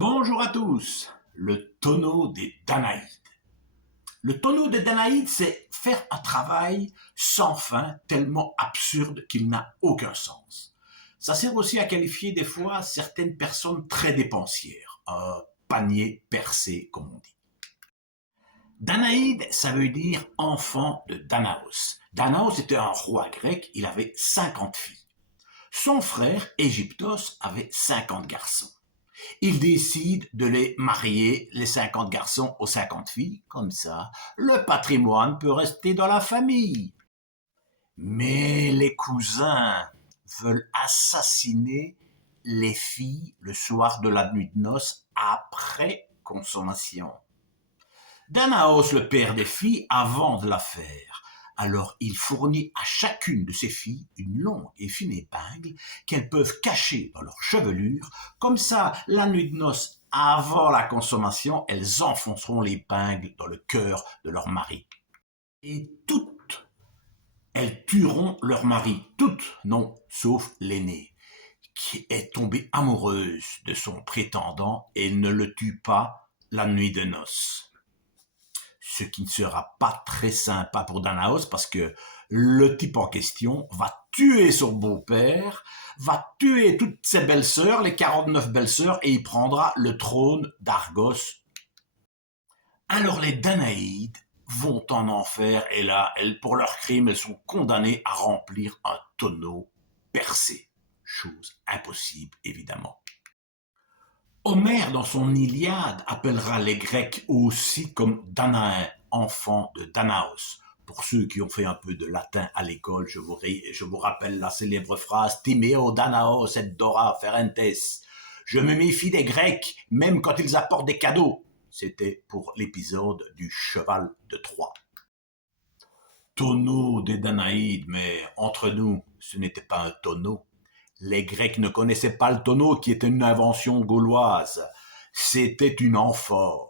Bonjour à tous. Le tonneau des Danaïdes. Le tonneau des Danaïdes, c'est faire un travail sans fin, tellement absurde qu'il n'a aucun sens. Ça sert aussi à qualifier des fois certaines personnes très dépensières. Un panier percé, comme on dit. Danaïde, ça veut dire enfant de Danaos. Danaos était un roi grec, il avait 50 filles. Son frère, Égyptos, avait 50 garçons. Il décide de les marier, les 50 garçons aux 50 filles. Comme ça, le patrimoine peut rester dans la famille. Mais les cousins veulent assassiner les filles le soir de la nuit de noces après consommation. Danaos, le père des filles, avant de la faire. Alors il fournit à chacune de ses filles une longue et fine épingle qu'elles peuvent cacher dans leur chevelure. Comme ça, la nuit de noces, avant la consommation, elles enfonceront l'épingle dans le cœur de leur mari. Et toutes, elles tueront leur mari. Toutes, non, sauf l'aînée, qui est tombée amoureuse de son prétendant et ne le tue pas la nuit de noces. Ce qui ne sera pas très sympa pour Danaos parce que le type en question va tuer son beau-père, va tuer toutes ses belles-sœurs, les 49 belles-sœurs, et il prendra le trône d'Argos. Alors les Danaïdes vont en enfer et là, pour leur crime, elles sont condamnées à remplir un tonneau percé. Chose impossible, évidemment. Homère, dans son Iliade, appellera les Grecs aussi comme Danaens, enfants de Danaos. Pour ceux qui ont fait un peu de latin à l'école, je vous rappelle la célèbre phrase Timeo Danaos et Dora Ferentes. Je me méfie des Grecs, même quand ils apportent des cadeaux. C'était pour l'épisode du cheval de Troie. Tonneau des Danaïdes, mais entre nous, ce n'était pas un tonneau. Les Grecs ne connaissaient pas le tonneau qui était une invention gauloise. C'était une amphore.